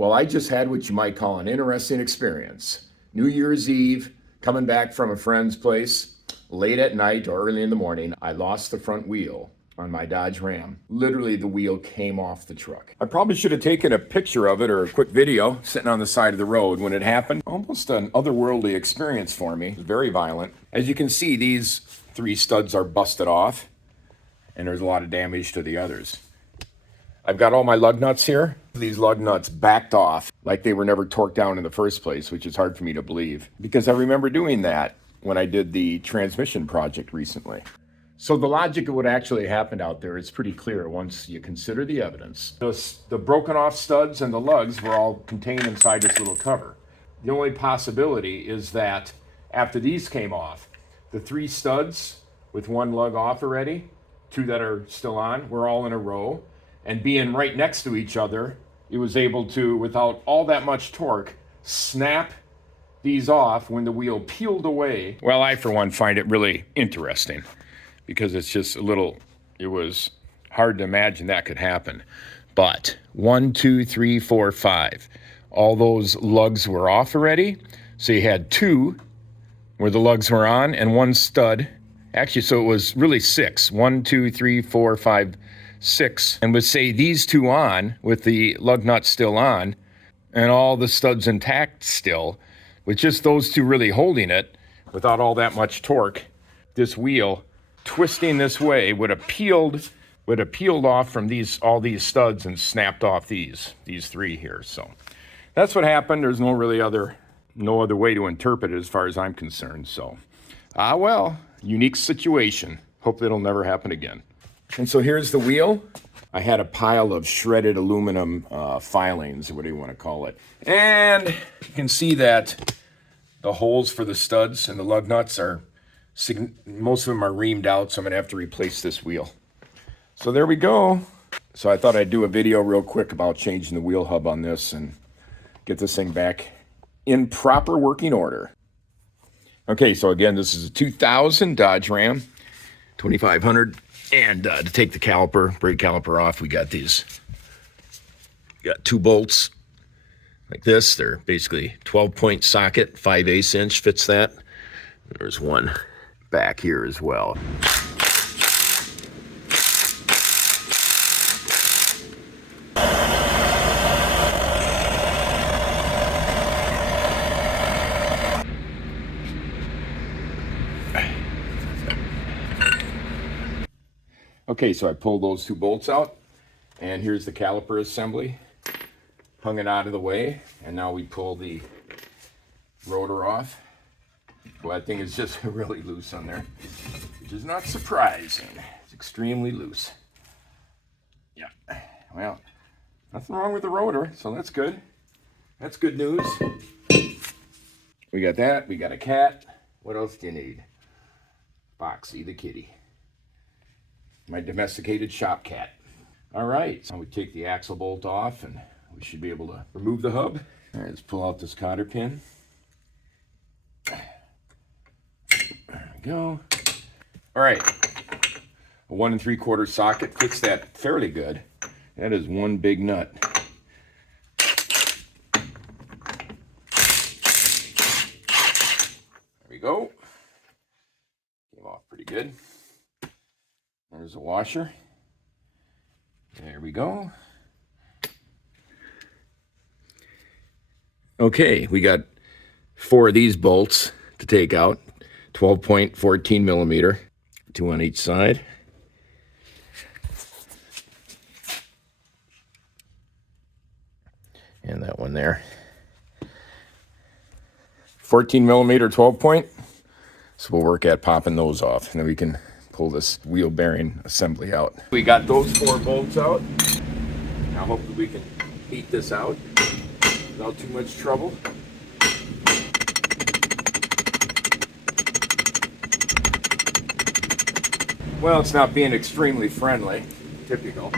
Well, I just had what you might call an interesting experience. New Year's Eve, coming back from a friend's place, late at night or early in the morning, I lost the front wheel on my Dodge Ram. Literally, the wheel came off the truck. I probably should have taken a picture of it or a quick video sitting on the side of the road when it happened. Almost an otherworldly experience for me. It was very violent. As you can see, these 3 studs are busted off, and there's a lot of damage to the others. I've got all my lug nuts here. These lug nuts backed off like they were never torqued down in the first place, which is hard for me to believe because I remember doing that when I did the transmission project recently. So the logic of what actually happened out there is pretty clear once you consider the evidence. The broken off studs and the lugs were all contained inside this little cover. The only possibility is that after these came off, the 3 studs with 1 lug off already, 2 that are still on, were all in a row. And being right next to each other, it was able to, without all that much torque, snap these off when the wheel peeled away. Well, I, for one, find it really interesting because it's just it was hard to imagine that could happen. But 1, 2, 3, 4, 5, all those lugs were off already. So you had 2 where the lugs were on and 1 stud. Actually, so it was really 6. 1, 2, 3, 4, 5, 6, and would say these 2 on with the lug nuts still on and all the studs intact still, with just those 2 really holding it without all that much torque, this wheel twisting this way would have peeled off from all these studs and snapped off these 3 here. So that's what happened. There's no other way to interpret it as far as I'm concerned. So well, unique situation. Hopefully it'll never happen again. And so here's the wheel. I had a pile of shredded aluminum filings, or whatever you want to call it. And you can see that the holes for the studs and the lug nuts most of them are reamed out, so I'm going to have to replace this wheel. So there we go. So I thought I'd do a video real quick about changing the wheel hub on this and get this thing back in proper working order. Okay, so again, this is a 2000 Dodge Ram 2500. And to take the brake caliper off, we got 2 bolts like this. They're basically 12-point socket, 5/8 inch fits that. There's 1 back here as well. Okay, so I pulled those 2 bolts out, and here's the caliper assembly. Hung it out of the way, and now we pull the rotor off. Well, that thing is just really loose on there, which is not surprising. It's extremely loose. Yeah, well, nothing wrong with the rotor, so that's good. That's good news. We got that, we got a cat. What else do you need? Foxy the kitty. My domesticated shop cat. All right, so we take the axle bolt off and we should be able to remove the hub. All right, let's pull out this cotter pin. There we go. All right, a 1 3/4 socket fits that fairly good. That is 1 big nut. There we go. Came off pretty good. There's a washer. There we go. Okay, we got 4 of these bolts to take out. 12-point, 14 millimeter. 2 on each side. And that one there. 14 millimeter, 12-point. So we'll work at popping those off, and then we can pull this wheel bearing assembly out. We got those 4 bolts out. Now hopefully we can beat this out without too much trouble. Well, it's not being extremely friendly. Typical.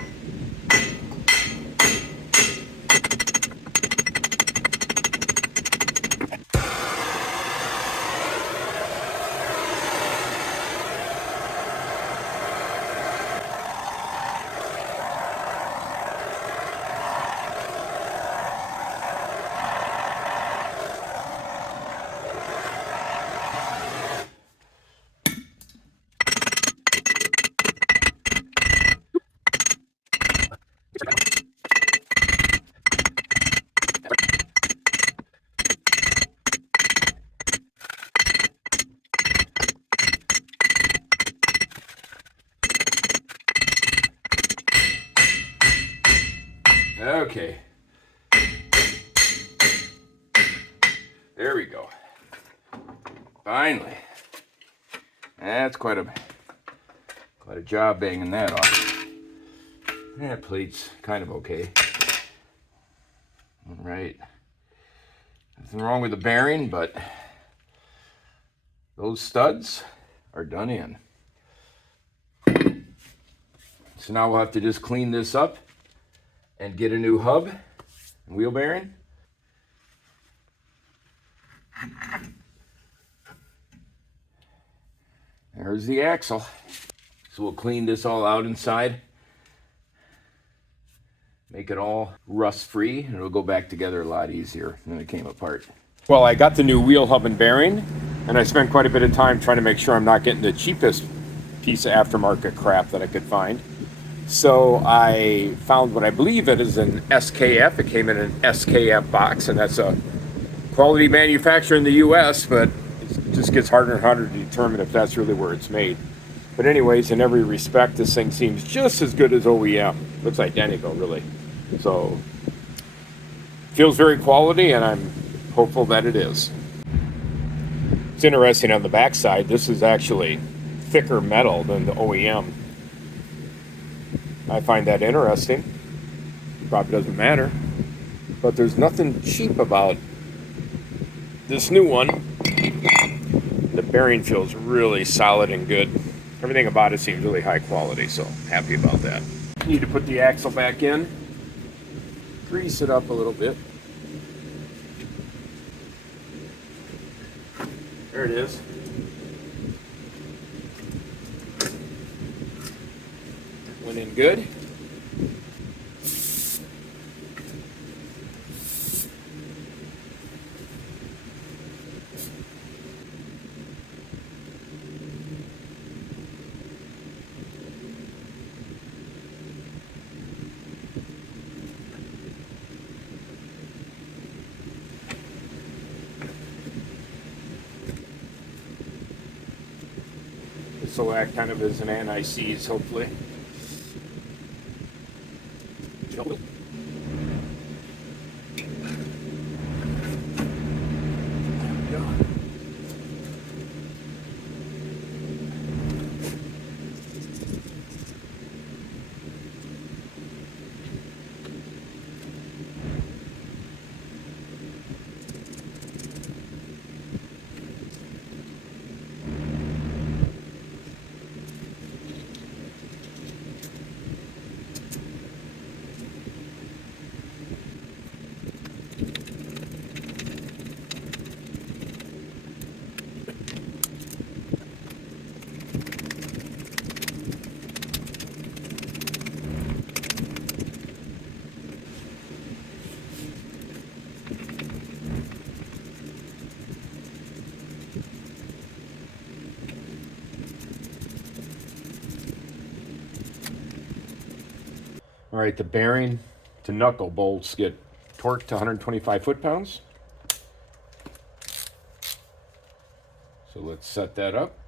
Okay. There we go. Finally. That's quite a job banging that off. That plate's kind of okay. All right. Nothing wrong with the bearing, but those studs are done in. So now we'll have to just clean this up and get a new hub and wheel bearing. There's the axle. So we'll clean this all out inside, make it all rust free, and it'll go back together a lot easier than it came apart. Well, I got the new wheel hub and bearing, and I spent quite a bit of time trying to make sure I'm not getting the cheapest piece of aftermarket crap that I could find. So I found what I believe it is an SKF. It came in an SKF box, and that's a quality manufacturer in the US, but it just gets harder and harder to determine if that's really where it's made. But anyways, in every respect, this thing seems just as good as OEM. Looks identical, really. So, feels very quality, and I'm hopeful that it is. It's interesting on the backside, this is actually thicker metal than the OEM. I find that interesting. Probably doesn't matter. But there's nothing cheap about this new one. The bearing feels really solid and good. Everything about it seems really high quality, so happy about that. Need to put the axle back in. Grease it up a little bit. There it is. Went in good. This will act kind of as an anti-seize, hopefully. All right, the bearing to knuckle bolts get torqued to 125 foot-pounds. So let's set that up.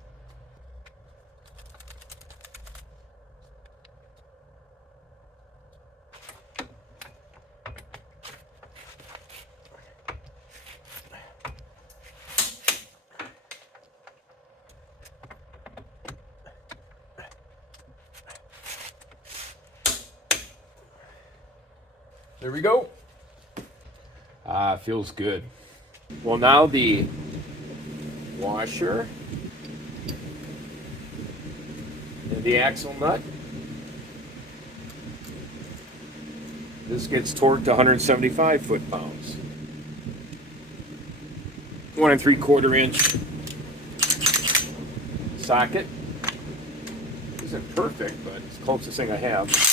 There we go. Feels good. Well, now the washer and the axle nut. This gets torqued to 175 foot-pounds. 1 3/4 inch socket. Isn't perfect, but it's the closest thing I have.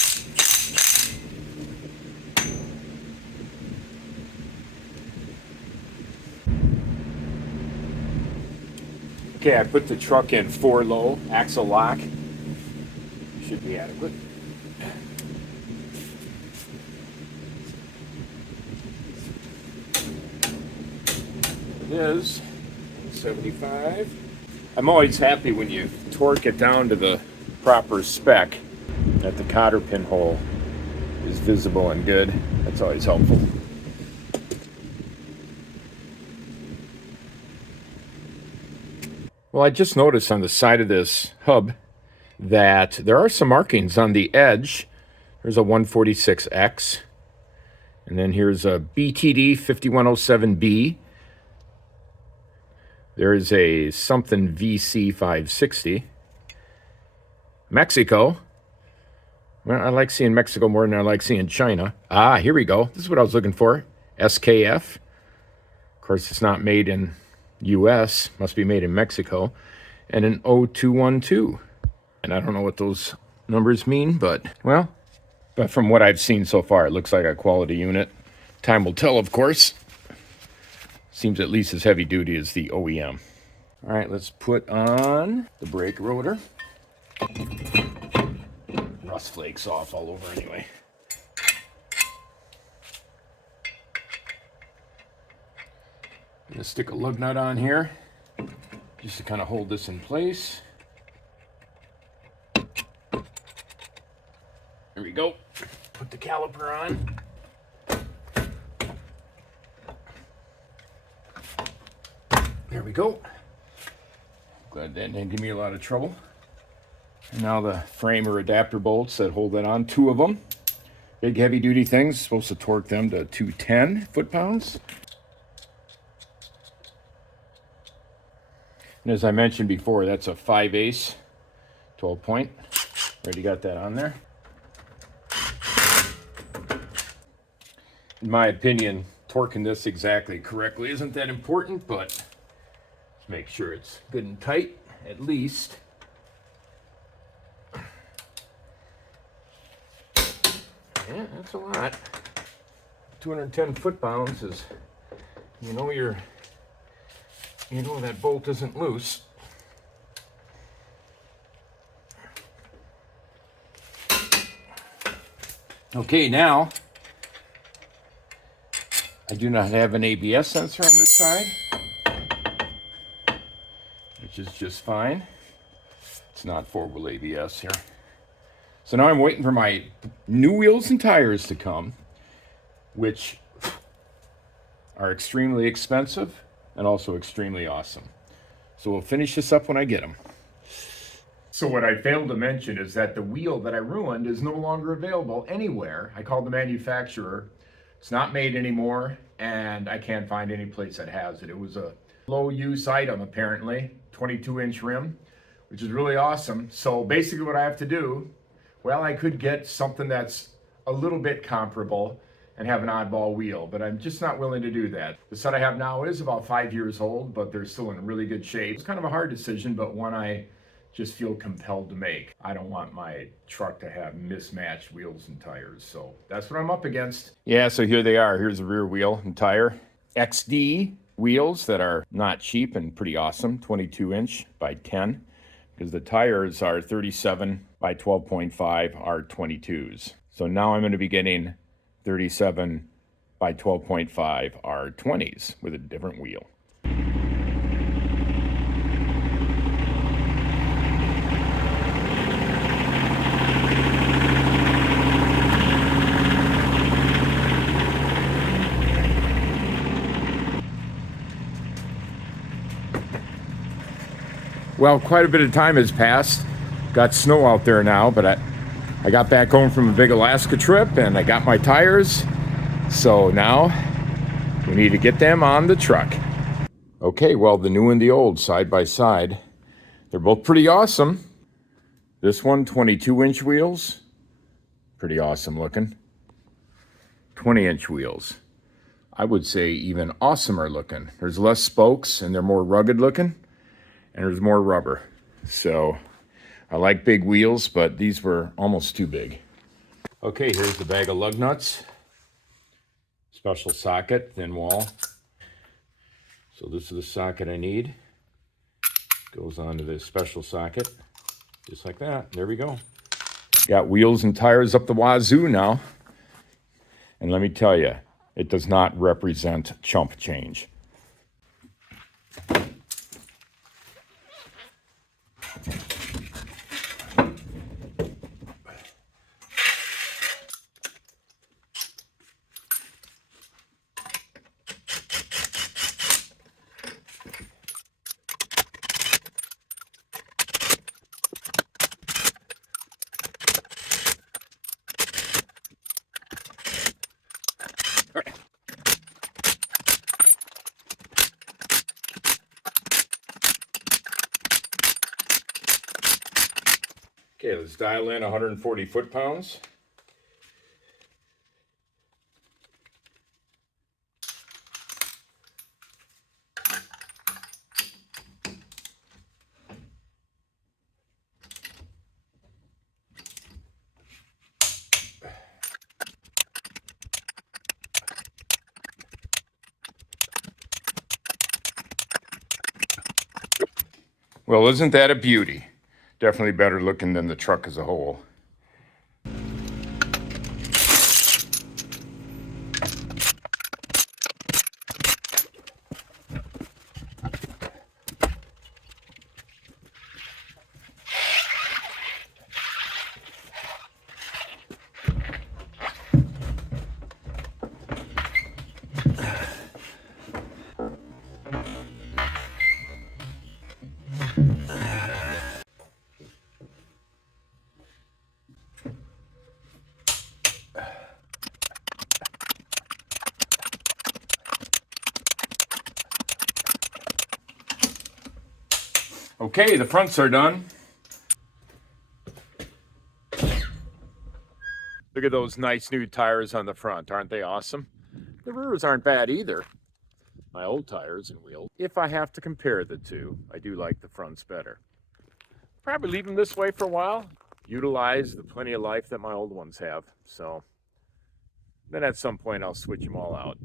Okay, I put the truck in 4-low axle lock. Should be adequate. It is 75. I'm always happy when you torque it down to the proper spec that the cotter pin hole is visible and good. That's always helpful. Well, I just noticed on the side of this hub that there are some markings on the edge. There's a 146X, and then here's a BTD 5107B. There is a something VC 560. Mexico. Well, I like seeing Mexico more than I like seeing China. Ah, here we go. This is what I was looking for. SKF. Of course, it's not made in US. Must be made in Mexico. And an 0212. And I don't know what those numbers mean, but from what I've seen so far, it looks like a quality unit. Time will tell, of course. Seems at least as heavy duty as the OEM. All right, let's put on the brake rotor. Rust flakes off all over anyway. I'm gonna stick a lug nut on here just to kind of hold this in place. There we go. Put the caliper on. There we go. Glad that didn't give me a lot of trouble. And now the frame or adapter bolts that hold that on, 2 of them. Big heavy duty things, supposed to torque them to 210 foot-pounds. And as I mentioned before, that's a 5/8 12 point. Already got that on there. In my opinion, torquing this exactly correctly isn't that important, but let's make sure it's good and tight, at least. Yeah, that's a lot. 210 foot-pounds is, you know that bolt isn't loose. Okay, now, I do not have an ABS sensor on this side, which is just fine. It's not 4-wheel ABS here. So now I'm waiting for my new wheels and tires to come, which are extremely expensive and also extremely awesome. So we'll finish this up when I get them. So what I failed to mention is that the wheel that I ruined is no longer available anywhere. I called the manufacturer. It's not made anymore, and I can't find any place that has it. It was a low-use item, apparently, 22-inch rim, which is really awesome. So basically what I have to do, well, I could get something that's a little bit comparable and have an oddball wheel, but I'm just not willing to do that. The set I have now is about 5 years old, but they're still in really good shape. It's kind of a hard decision, but one I just feel compelled to make. I don't want my truck to have mismatched wheels and tires, so that's what I'm up against. Yeah, so here they are. Here's the rear wheel and tire. XD wheels that are not cheap and pretty awesome, 22-inch by 10, because the tires are 37 by 12.5 R22s. So now I'm going to be getting 37 by 12.5 R20s with a different wheel. Well, quite a bit of time has passed. Got snow out there now, but I got back home from a big Alaska trip and I got my tires. So now we need to get them on the truck. Okay, well, the new and the old side by side. They're both pretty awesome. This one, 22-inch wheels. Pretty awesome looking. 20-inch wheels. I would say even awesomer looking. There's less spokes and they're more rugged looking. And there's more rubber. So I like big wheels, but these were almost too big. Okay, here's the bag of lug nuts. Special socket, thin wall. So this is the socket I need. Goes onto this special socket, just like that. There we go. Got wheels and tires up the wazoo now. And let me tell you, it does not represent chump change. Okay, let's dial in 140 foot-pounds. Well, isn't that a beauty? Definitely better looking than the truck as a whole. Okay, the fronts are done. Look at those nice new tires on the front. Aren't they awesome? The rears aren't bad either. My old tires and wheels. If I have to compare the two, I do like the fronts better. Probably leave them this way for a while. Utilize the plenty of life that my old ones have. So then at some point I'll switch them all out.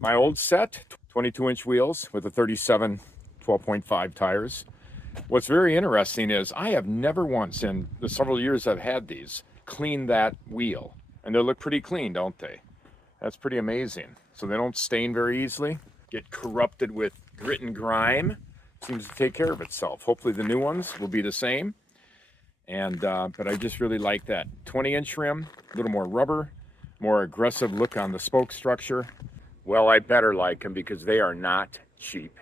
My old set, 22-inch wheels with a 37 12.5 tires. What's very interesting is I have never once in the several years I've had these cleaned that wheel. And they look pretty clean, don't they? That's pretty amazing. So they don't stain very easily, get corrupted with grit and grime. Seems to take care of itself. Hopefully the new ones will be the same. And but I just really like that 20-inch rim, a little more rubber, more aggressive look on the spoke structure. Well, I better like them because they are not cheap.